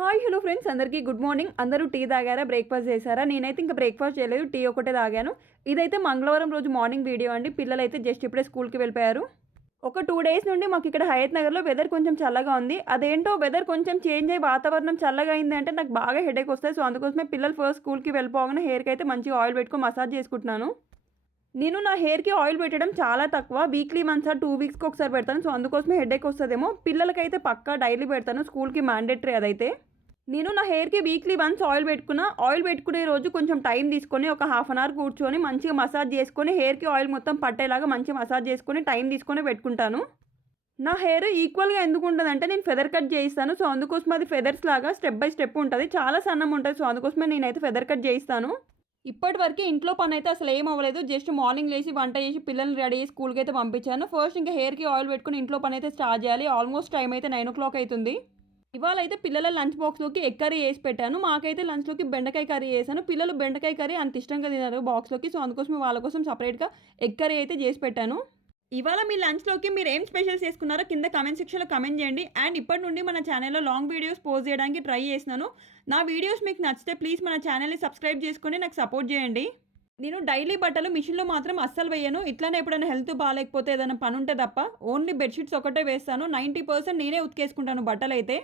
Hi hello friends అందరికీ good morning. అందరూ tea తాగారా? బ్రేక్ఫాస్ట్ చేశారా? నేనైతే ఇంకా బ్రేక్ఫాస్ట్ చేయలేదు టీ ఒకటే తాగాను. ఇదైతే మంగళవారం రోజు మార్నింగ్ వీడియో అండి. పిల్లలు అయితే జస్ట్ ఇప్పుడే స్కూల్కి వెళ్ళిపోయారు. ఒక టూ డేస్ నుండి మాకు ఇక్కడ హయత్ నగర్లో వెదర్ కొంచెం చల్లగా ఉంది. అదేంటో వెదర్ కొంచెం చేంజ్ అయ్యి వాతావరణం చల్లగా అయింది అంటే నాకు బాగా హెడేక్ వస్తాయి సో అందుకోసమే పిల్లలు ఫస్ట్ స్కూల్కి వెళ్ళిపోగానే హెయిర్కి అయితే మంచిగా ఆయిల్ పెట్టుకొని మసాజ్ చేసుకుంటున్నాను. నేను నా హెయిర్కి ఆయిల్ పెట్టడం చాలా తక్కువ. వీక్లీ మంత్స్ టూ వీక్స్కి ఒకసారి పెడతాను. సో అందుకోసమే హెడేక్ వస్తుందేమో. పిల్లలకైతే పక్కా డైలీ పెడతాను. స్కూల్కి మ్యాండేటరీ అదైతే. నేను నా హెయిర్కి వీక్లీ వన్స్ ఆయిల్ పెట్టుకున్న ఆయిల్ పెట్టుకునే రోజు కొంచెం టైం తీసుకొని ఒక హాఫ్ అన్ అవర్ కూర్చొని మంచిగా మసాజ్ చేసుకొని హెయిర్కి ఆయిల్ మొత్తం పట్టేలాగా మంచిగా మసాజ్ చేసుకొని టైం తీసుకొని పెట్టుకుంటాను. నా హెయిర్ ఈక్వల్గా ఎందుకు ఉంటుందంటే నేను ఫెదర్ కట్ చేయిస్తాను. సో అందుకోసం అది ఫెదర్స్ లాగా స్టెప్ బై స్టెప్ ఉంటుంది. చాలా సన్నం ఉంటుంది. సో అందుకోసమే నేనైతే ఫెదర్ కట్ చేయిస్తాను. ఇప్పటి వరకు ఇంట్లో పని అయితే అసలు ఏం అవ్వలేదు. జస్ట్ మార్నింగ్ లేచి వంట చేసి పిల్లల్ని రెడీ చేసి స్కూల్కి అయితే పంపించాను. ఫస్ట్ ఇంకా హెయిర్కి ఆయిల్ పెట్టుకుని ఇంట్లో పని అయితే స్టార్ట్ చేయాలి. ఆల్మోస్ట్ టైం అయితే నైన్ ఓ క్లాక్ అవుతుంది. ఇవాళ అయితే పిల్లల లంచ్ బాక్స్లోకి ఎగ్ కర్రీ వేసి పెట్టాను. మాకైతే లంచ్లోకి బెండకాయ కర్రీ వేసాను పిల్లలు బెండకాయ కర్రీ అంత ఇష్టంగా తిన్నారు బాక్స్లోకి. సో అందుకోసం వాళ్ళ కోసం సపరేట్గా ఎగ్ కర్రీ అయితే చేసి పెట్టాను. ఇవాళ మీ లంచ్లోకి మీరు ఏం స్పెషల్స్ చేసుకున్నారో కింద కమెంట్ సెక్షన్లో కమెంట్ చేయండి. అండ్ ఇప్పటి నుండి మన ఛానల్లో లాంగ్ వీడియోస్ పోస్ట్ చేయడానికి ట్రై చేసినాను నా వీడియోస్ మీకు నచ్చితే ప్లీజ్ మన ఛానల్ని సబ్స్క్రైబ్ చేసుకొని నాకు సపోర్ట్ చేయండి. నేను డైలీ బట్టలు మిషన్లో మాత్రం అస్సలు వేయను. ఇట్లానే ఎప్పుడైనా హెల్త్ బాగాలేకపోతే ఏదైనా పని ఉంటే తప్ప ఓన్లీ బెడ్షీట్స్ ఒకటే వేస్తాను. నైంటీ పర్సెంట్ నేనే ఉతికేసుకుంటాను బట్టలు అయితే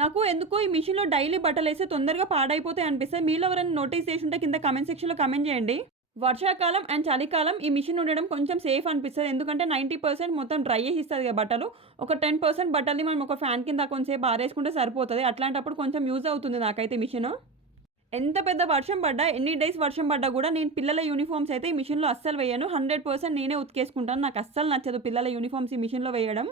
నాకు ఎందుకో ఈ మిషన్లో డైలీ బట్టలు వేస్తే తొందరగా పాడైపోతాయి అనిపిస్తే మీలో ఎవరైనా నోటీస్ చేసి ఉంటే కింద కమెంట్ సెక్షన్లో కమెంట్ చేయండి. వర్షాకాలం అండ్ చలికాలం ఈ మిషన్ ఉండడం కొంచెం సేఫ్ అనిపిస్తుంది. ఎందుకంటే నైంటీ పర్సెంట్ మొత్తం డ్రై చేసి ఇస్తుంది కదా బట్టలు. ఒక టెన్ పర్సెంట్ బట్టల్ని మనం ఒక ఫ్యాన్ కింద కొంచెంసేపు ఆరేసుకుంటే సరిపోతుంది. అట్లాంటప్పుడు కొంచెం యూజ్ అవుతుంది నాకైతే మిషన్. ఎంత పెద్ద వర్షం పడ్డా ఎన్ని డేస్ వర్షం పడ్డా కూడా నేను పిల్లల యూనిఫామ్స్ అయితే ఈ మిషన్లో అస్సలు వేయను. హండ్రెడ్ పర్సెంట్ నేనే ఉతికేసుకుంటాను. నాకు అస్సలు నచ్చదు పిల్లల యూనిఫామ్స్ ఈ మిషన్లో వేయడం.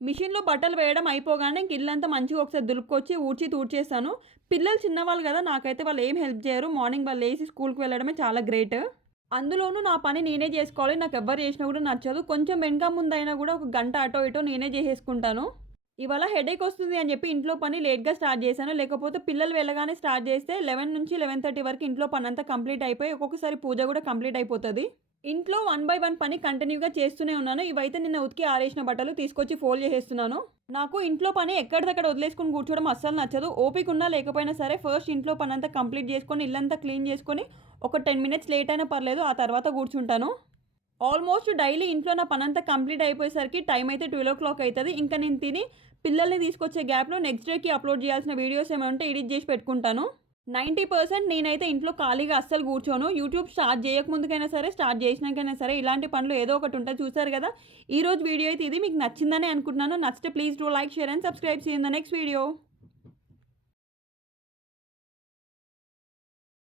మిషన్లో బట్టలు వేయడం అయిపోగానే ఇంక ఇల్లంతా మంచిగా ఒకసారి దులుపుకొచ్చి ఊడ్చి తూడ్చేస్తాను పిల్లలు చిన్నవాళ్ళు కదా నాకైతే వాళ్ళు ఏం హెల్ప్ చేయరు. మార్నింగ్ వాళ్ళు లేచి స్కూల్కి వెళ్ళడమే చాలా గ్రేట్. అందులోనూ నా పని నేనే చేసుకోవాలి. నాకు ఎవ్వరు చేసినా కూడా నచ్చదు. కొంచెం వెనక ముందైనా కూడా ఒక గంట అటో ఇటో నేనే చేసేసుకుంటాను. ఇవాళ హెడేక్ వస్తుంది అని చెప్పి ఇంట్లో పని లేట్గా స్టార్ట్ చేశాను. లేకపోతే పిల్లలు వెళ్ళగానే స్టార్ట్ చేస్తే లెవెన్ నుంచి లెవెన్ థర్టీ వరకు ఇంట్లో పని అంతా కంప్లీట్ అయిపోయి ఒక్కొక్కసారి పూజ కూడా కంప్లీట్ అయిపోతుంది. ఇంట్లో వన్ బై వన్ పని కంటిన్యూగా చేస్తూనే ఉన్నాను. ఇవైతే నిన్న ఉతికి ఆరేసిన బట్టలు తీసుకొచ్చి ఫోల్డ్ చేసేస్తున్నాను. నాకు ఇంట్లో పని ఎక్కడిదక్కడ వదిలేసుకుని కూర్చోవడం అస్సలు నచ్చదు. ఓపిక ఉన్నా లేకపోయినా సరే ఫస్ట్ ఇంట్లో పని అంతా కంప్లీట్ చేసుకొని ఇల్లంతా క్లీన్ చేసుకొని ఒక టెన్ మినిట్స్ లేట్ అయినా పర్లేదు ఆ తర్వాత కూర్చుంటాను. ఆల్మోస్ట్ డైలీ ఇంట్లో నా పని అంతా కంప్లీట్ అయిపోయేసరికి టైం అయితే ట్వెల్వ్ ఓ క్లాక్ అవుతుంది ఇంకా నేను తిని పిల్లల్ని తీసుకొచ్చే గ్యాప్లో నెక్స్ట్ డేకి అప్లోడ్ చేయాల్సిన వీడియోస్ ఏమైనా ఉంటే ఎడిట్ చేసి పెట్టుకుంటాను. నైంటీ పర్సెంట్ నేనైతే ఇంట్లో ఖాళీగా అస్సలు కూర్చోను. యూట్యూబ్ స్టార్ట్ చేయకముందుకైనా సరే స్టార్ట్ చేసినాకైనా సరే ఇలాంటి పనులు ఏదో ఒకటి ఉంటే చూసారు కదా? ఈ రోజు వీడియో అయితే ఇది. మీకు నచ్చిందని అనుకుంటున్నాను. నచ్చితే please do like share and subscribe. చేయండి నెక్స్ట్ వీడియో